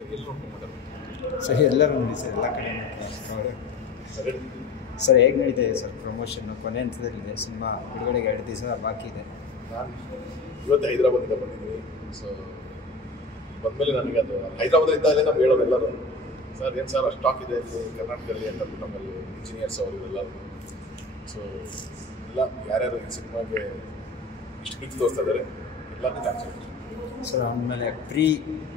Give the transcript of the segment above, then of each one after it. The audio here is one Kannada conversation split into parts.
ಸರ್ ಎಲ್ಲರೂ ನೋಡಿ ಸರ್, ಎಲ್ಲ ಕಡೆ ಸರ್ ಹೇಗೆ ನಡೀತಾ ಇದೆ ಸರ್ ಪ್ರಮೋಷನ್? ಕೊನೆ ಹಂತದಲ್ಲಿದೆ, ಸಿನಿಮಾ ಬಿಡುಗಡೆಗೆ 2 ದಿವಸ ಬಾಕಿ ಇದೆ. ನಾನು ಇವತ್ತು ಹೈದರಾಬಾದಿಂದ ಬಂದಿದ್ದೀನಿ. ಸೊ ಬಂದಮೇಲೆ ನನಗೆ ಅದು ಹೈದರಾಬಾದಿದ್ದಾಗಲೇ ನಾವು ಹೇಳೋದೆಲ್ಲರೂ, ಸರ್ ಏನು ಸರ್ ಅಷ್ಟು ಸ್ಟಾಕ್ ಇದೆ ಇಲ್ಲಿ ಕರ್ನಾಟಕದಲ್ಲಿ ಅಂತ ನಮ್ಮಲ್ಲಿ ಇಂಜಿನಿಯರ್ಸ್ ಅವರು ಇವರೆಲ್ಲರೂ. ಸೊ ಎಲ್ಲ ಯಾರ್ಯಾರು ಈ ಸಿನಿಮಾಗೆ ಇಷ್ಟು ಪ್ರೀತಿ ತೋರಿಸ್ತಾ ಇದ್ದಾರೆ ಎಲ್ಲರಿಗೂ ಥ್ಯಾಂಕ್ಸ್ ಹೇಳ್ತೀನಿ ಸರ್. ಆಮೇಲೆ ಪ್ರೀ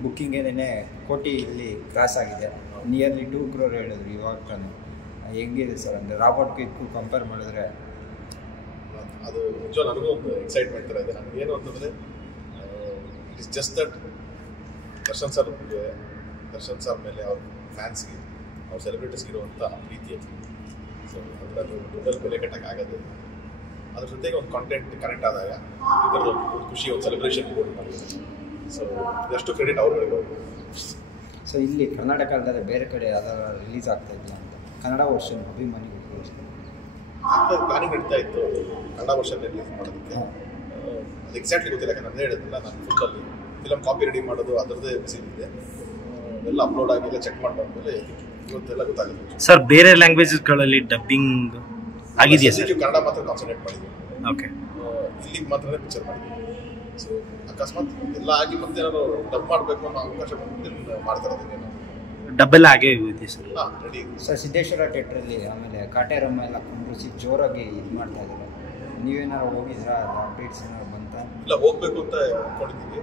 ಬುಕ್ಕಿಂಗ್ ಏನೇನೆ ಕೋಟಿ ಇಲ್ಲಿ ಕ್ರಾಸ್ ಆಗಿದೆ, ನಿಯರ್ಲಿ 2 crore ಹೇಳಿದ್ರು ಇವಾಗ ತಾನು. ಹೆಂಗಿದೆ ಸರ್ ಅಂದರೆ ರಾಬರ್ಟ್ಗೂ ಇದಕ್ಕೂ ಕಂಪೇರ್ ಮಾಡಿದ್ರೆ? ಅದು ನಿಜ ನನಗೂ ಒಂದು ಎಕ್ಸೈಟ್ಮೆಂಟ್ ಥರ ಇದೆ. ನನಗೇನು ಅಂತಂದರೆ it is just that Darshan sir ಮೇಲೆ ಅವ್ರ ಫ್ಯಾನ್ಸ್ಗೆ, ಅವ್ರ ಸೆಲೆಬ್ರಿಟೀಸ್ಗೆ ಇರುವಂಥ ಪ್ರೀತಿ ಅದು. ಸೊ ಅಂದರೆ ಅದು ದುಡ್ಡಲ್ಲಿ ಬೆಲೆ ಕಟ್ಟೋಕ್ಕಾಗೋದು. ಅದ್ರ ಜೊತೆಗೆ ಒಂದು ಕಾಂಟೆಂಟ್ ಕನೆಕ್ಟ್ ಆದಾಗ ಇದರದ್ದು ಒಂದು ಖುಷಿ, ಒಂದು ಸೆಲೆಬ್ರೇಷನ್ ಇರ್ಬೋದು ನಮಗೆ. ಸೊ ಎಷ್ಟು ಕ್ರೆಡಿಟ್ ಅವ್ರಿಗೆ ಹೋಗ್ಬೋದು. ಸೊ ಇಲ್ಲಿ ಕರ್ನಾಟಕ ಅಲ್ಲದೆ ಬೇರೆ ಕಡೆ ಯಾವ್ದಾರು ರಿಲೀಸ್ ಆಗ್ತಾ ಇಲ್ಲ ಅಂತ ಕನ್ನಡ ವರ್ಷನ್ ಅಭಿಮಾನಿಗಳು ಅಂತ ಪ್ಲಾನಿಂಗ್ ನಡೀತಾ ಇತ್ತು ಕನ್ನಡ ವರ್ಷನ್ ರಿಲೀಸ್ ಮಾಡೋದಕ್ಕೆ. ಅದು ಎಕ್ಸಾಕ್ಟ್ಲಿ ಗೊತ್ತಿಲ್ಲ, ಯಾಕಂದ್ರೆ ನಾನು ಹೇಳಿದ್ನಲ್ಲ, ನಾನು ಫುಲ್ಲಲ್ಲಿ ಫಿಲಮ್ ಕಾಪಿ ರೆಡಿ ಮಾಡೋದು ಅದರದ್ದೇ ಬಿಸಿ ಇದೆ. ಎಲ್ಲ ಅಪ್ಲೋಡ್ ಆಗಿಲ್ಲ, ಚೆಕ್ ಮಾಡಿ ಬಂದಮೇಲೆ ಇವತ್ತೆಲ್ಲ ಗೊತ್ತಾಗುತ್ತೆ. ಸರ್ ಬೇರೆ ಲ್ಯಾಂಗ್ವೇಜಸ್ಗಳಲ್ಲಿ ಡಬ್ಬಿಂಗ್ ಆಗಿದೆಯಾ ಸರ್? ಕನ್ನಡ ಮಾತ್ರ ಕಾನ್ಸಂಟ್ರೇಟ್ ಮಾಡಿದ್ವಿ. ಓಕೆ, ಇಲ್ಲಿಗೆ ಮಾತ್ರನೇ ಪಿಕ್ಚರ್ ಮಾಡಿದ್ವಿ. ಸೊ ಅಕಸ್ಮಾತ್ ಎಲ್ಲ ಆಗಿ ಮತ್ತೆ ನಾನು ಡಬ್ ಮಾಡಬೇಕು ಅನ್ನೋ ಅವಕಾಶ ಮಾಡ್ತಾರೆ. ಡಬ್ಬೆಲ್ಲ ಆಗೇ ಇದೆ ಸರ್. ಹಾಂ, ರೆಡಿ ಸರ್. ಸಿದ್ದೇಶ್ವರ ಥಿಯೇಟ್ರಲ್ಲಿ ಆಮೇಲೆ ಕಾಟೇರಮ್ಮ ಎಲ್ಲ ಕುಂಡ್ರಿಸಿ ಜೋರಾಗಿ ಇದು ಮಾಡ್ತಾ ಇದ್ದಾರೆ. ನೀವೇನಾರು ಹೋಗಿದ್ರಾ? ಅಪ್ಡೇಟ್ಸ್ ಏನಾದ್ರು ಬಂತ? ಇಲ್ಲ, ಹೋಗ್ಬೇಕು ಅಂತ ಅಂದ್ಕೊಂಡಿದ್ದೀವಿ.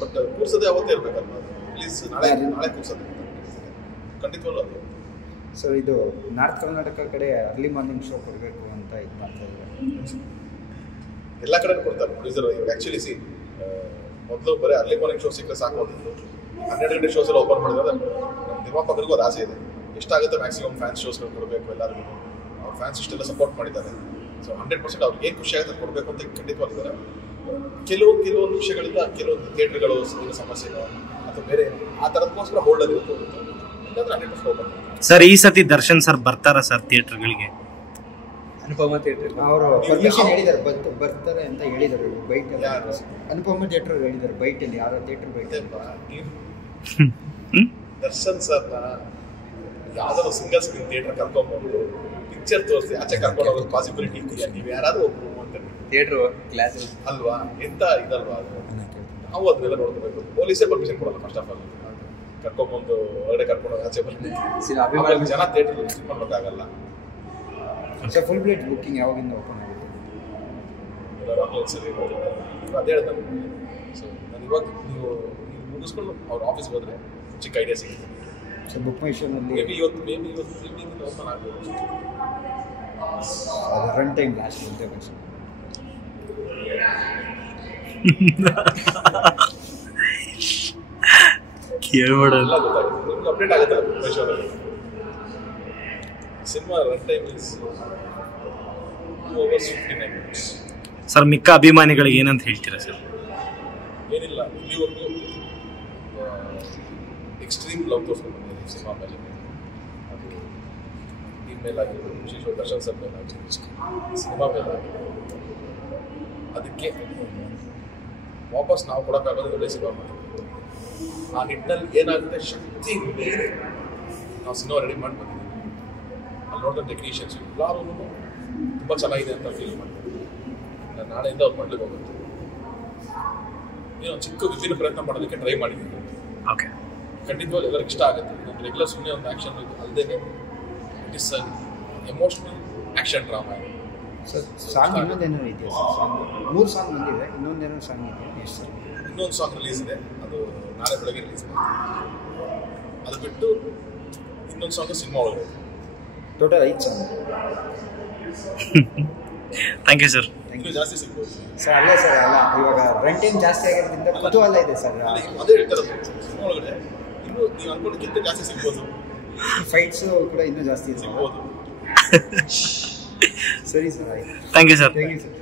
ಬಟ್ ಕೂರ್ಸೋದೇ ಅವತ್ತೇ ಇರಬೇಕಲ್ವ, ಪ್ಲೀಸ್ ನಾಳೆ ಕೂರ್ಸೋದೇ ಖಂಡಿತವಲ್ಲ ಅದು. ಸೊ ಇದು ನಾರ್ತ್ ಕರ್ನಾಟಕ ಕಡೆ ಅರ್ಲಿ ಮಾರ್ನಿಂಗ್ ಶೋ ಕೊಡಬೇಕು ಅಂತ ಇದು ಮಾಡ್ತಾ ಇದ್ದಾರೆ. ಎಲ್ಲ ಕಡೆ ಕೊಡ್ತಾರೆ ಪ್ರೊಡ್ಯೂಸರ್. ಆ್ಯಕ್ಚುಲಿ ಮೊದಲು ಬರೀ ಅರ್ಲಿ ಮಾರ್ನಿಂಗ್ ಶೋ ಸಿಕ್ಕರೆ ಸಾಕು ಅಂತಿತ್ತು. 12 ಗಂಟೆ ಶೋಸ್ ಎಲ್ಲ ಓಪನ್ ಮಾಡಿದ್ರೆ ನಮ್ಮ ನಿರ್ಮಾಪಕರಿಗೂ ಅದು ಆಸೆ ಇದೆ, ಎಷ್ಟಾಗುತ್ತೆ ಮ್ಯಾಕ್ಸಿಮಮ್ ಫ್ಯಾನ್ಸ್ ಶೋಸ್ಗಳು ಕೊಡಬೇಕು ಎಲ್ಲರಿಗೂ. ಅವ್ರ ಫ್ಯಾನ್ಸ್ ಇಷ್ಟೆಲ್ಲ ಸಪೋರ್ಟ್ ಮಾಡಿದ್ದಾರೆ. ಸೊ 100% ಅವ್ರಿಗೆ ಏನು ಖುಷಿ ಆಗುತ್ತೆ ಕೊಡಬೇಕು ಅಂತ ಖಂಡಿತವಾಗಿದ್ದಾರೆ. ಕೆಲವೊಂದು ವಿಷಯಗಳಿಂದ ಕೆಲವೊಂದು ಥಿಯೇಟ್ರ್ಗಳು ಸಮಸ್ಯೆಗಳು ಅಥವಾ ಬೇರೆ ಆ ಥರದಕ್ಕೋಸ್ಕರ ಹೋಲ್ಡರ್ ಇರುತ್ತೆ. ಇಲ್ಲಾಂದ್ರೆ 100% ಓಪನ್. ಸರ್ ಈ ಸತಿ ದರ್ಶನ್ ಸರ್ ಬರ್ತಾರಾ ಸರ್ ಥಿಯೇಟ್ರ್ಗಳಿಗೆ? ಅನುಪಮ ಥಿಯೇಟರ್ ಅವರು ಪರ್ಮಿಷನ್ ಹೇಳಿದ್ದಾರೆ, ಬರ್ತಾರೆ ಅಂತ ಹೇಳಿದ್ದಾರೆ ಬೈಟಲ್ಲಿ. ಅನುಪಮ ಥಿಯೇಟರ್ ಹೇಳಿದ್ದಾರೆ ಬೈಟಲ್ಲಿ, ಯಾರೋ ಥಿಯೇಟರ್ ಬೈಟ್. ದರ್ಶನ್ ಸರ್ನ ಯಾವ್ದಾದ್ರು ಸಿಂಗಲ್ ಸ್ಕ್ರೀನ್ ಥಿಯೇಟರ್ ಕರ್ಕೊಂಡ್ಬಂದು ಪಿಕ್ಚರ್ ತೋರಿಸಿ ಆಚೆ ಕರ್ಕೊಂಡು ಹೋಗೋದು ಪಾಸಿಬಿಲಿಟಿ ಇದೆಯಾ? ನೀವು ಯಾರಾದ್ರೂ ಒಬ್ರು ಅಂತ ಥಿಯೇಟ್ರ್ ಕ್ಲಾಸ್ ಅಲ್ವಾ? ಎಂತ ಇದಲ್ವಾ ಅದು? ನಾವು ಅದನ್ನೆಲ್ಲ ನೋಡ್ಕೋಬೇಕು. ಪೊಲೀಸೇ ಪರ್ಮಿಷನ್ ಕೊಡಲ್ಲ ಫಸ್ಟ್ ಆಫ್ ಆಲ್. ಕರ್ಕೊಂಡ್ಬಂದು ಹೊರಗಡೆ ಕರ್ಕೊಂಡು ಆಚೆ ಬರ್ತೀನಿ ಜನ ಥಿಯೇಟರ್ ಮಾಡ್ಬೇಕಾಗಲ್ಲ. ಸರ್ ಫುಲ್ ಪ್ಲೇಟ್ ಬುಕ್ಕಿಂಗ್ ಯಾವಾಗಿಂದ ಓಪನ್ ಆಗುತ್ತೆ? ಸರಿ, ಅದೇ ಹೇಳ್ತಾನೆ. ಸೊ ನಾನು ಇವಾಗ ನೀವು ಮುಗಿಸ್ಕೊಂಡು ಅವ್ರ ಆಫೀಸ್ಗೆ ಹೋದರೆ ಚಿಕ್ಕ ಐಡಿಯಾ ಸಿಗುತ್ತೆ. ಸೊ ಬುಕ್ ಮೈ ಶೋನಲ್ಲಿ ಮೇಬಿ ಇವತ್ತು ಈವ್ನಿಂಗ್ ಓಪನ್ ಆಗ್ಬೋದು. ಅದು ರನ್ ಟೈಮ್ ಲಾಸ್ಟ್ ಅಂತ ಕೇಳ್ಬೇಡಲ್ಲ, ಗೊತ್ತಾಗುತ್ತೆ ನಿಮ್ಗೆ, ಅಪ್ಡೇಟ್ ಆಗುತ್ತೆ ಬುಕ್ ಮೈ ಶೋನಲ್ಲಿ. Cinema run time is 2 hours 59 minutes. Sir ಮಿಕ್ಕ ಅಭಿಮಾನಿಗಳಿಗೆ ಏನಂತ ಹೇಳ್ತೀರಾ ಸರ್? ಏನಿಲ್ಲ, ಇಲ್ಲಿವರೆಗೂ ಎಕ್ಸ್ಟ್ರೀಮ್ ಲವ್ ತೋರಿಸ್ಕೊಂಡು ಬಂದಿದ್ದೀವಿ ಸಿನಿಮಾ ಮೇಲೆ. ಅದು ಟೀಮ್ ಮೇಲಾಗಿರ್ಬೋದು, ವಿಶೇಷವಾಗಿ ದರ್ಶನ್ ಸರ್ ಮೇಲಾಗಿರ್ಬೋದು, ಸಿನಿಮಾ ಮೇಲಾಗಿರ್ಬೋದು. ಅದಕ್ಕೆ ವಾಪಸ್ ನಾವು ಕೊಡೋಕ್ಕಾಗೋದು ಒಳ್ಳೆ ಸಿನಿಮಾ ಮಾಡ್ತೀವಿ. ಆ ನಿಟ್ಟಿನಲ್ಲಿ ಏನಾಗುತ್ತೆ, ಶಕ್ತಿ ಮೇಲೆ ನಾವು ಸಿನಿಮಾ ರೆಡಿ ಮಾಡಿ ಬಂದಿದ್ದೀವಿ. ಅಲ್ಲಿ ನೋಡಿದ ಟೆಕ್ನಿಷಿಯನ್ಸ್ ಎಲ್ಲರೂ ತುಂಬ ಚೆನ್ನಾಗಿದೆ ಅಂತ ಫೀಲ್ ಮಾಡ್ತೀವಿ. ನಾನು ನಾಳೆಯಿಂದ ಅವ್ರು ಮಾಡ್ಲಿಕ್ಕೆ ಹೋಗುತ್ತೆ. ಏನೋ ಚಿಕ್ಕ ವಿಭಿನ್ನ ಪ್ರಯತ್ನ ಮಾಡೋದಕ್ಕೆ ಟ್ರೈ ಮಾಡಿದ್ದೀನಿ. ಓಕೆ, ಖಂಡಿತವಾಗಿ ಎಲ್ಲರಿಗೂ ಇಷ್ಟ ಆಗುತ್ತೆ. ನನ್ನ ರೆಗ್ಯುಲರ್ ಸುಮ್ಮನೆ ಒಂದು ಆ್ಯಕ್ಷನ್ ಇದು ಅಲ್ಲದೆ it is an emotional action drama. Sir song ಇನ್ನೊಂದೇನೋ ಇದೆಯಾ ಸರ್? ಸಾಂಗ್ 3 ಸಾಂಗ್ ಬಂದಿದೆ, ಇನ್ನೊಂದೇನೋ ಸಾಂಗ್ ಇದೆ. ಎಷ್ಟು ಸರ್? ಇನ್ನೊಂದು ಸಾಂಗ್ ರಿಲೀಸ್ ಇದೆ, ಅದು ನಾಳೆ ಬೆಳಗ್ಗೆ ರಿಲೀಸ್ ಇದೆ. ಅದು ಬಿಟ್ಟು ಇನ್ನೊಂದು ಸಾಂಗ್ ಸಿನಿಮಾ ಒಳಗಡೆ. Total 5 song. Thank you sir. ಇನ್ನೂ ಜಾಸ್ತಿ ಸಿಗ್ಬೋದು ಸರ್. ಅಲ್ಲೇ ಸರ್, ಅಲ್ಲ ಇವಾಗ ರನ್ ಟೈಮ್ ಜಾಸ್ತಿ ಆಗಿರೋದ್ರಿಂದ ಕುತೂಹಲ ಇದೆ ಸರ್. ಅದೇ ಹೇಳ್ತಾರೆ ಸಿನಿಮಾ ಒಳಗಡೆ ಇನ್ನೂ ನೀವು ಅನ್ಕೊಂಡಕ್ಕಿಂತ ಜಾಸ್ತಿ ಸಿಗ್ಬೋದು. ಫೈಟ್ಸು ಕೂಡ ಇನ್ನೂ ಜಾಸ್ತಿ ಸಿಗ್ಬೋದು. ಸರಿ ಸರ್, ಆಯ್ತು. Thank you sir. Thank you sir.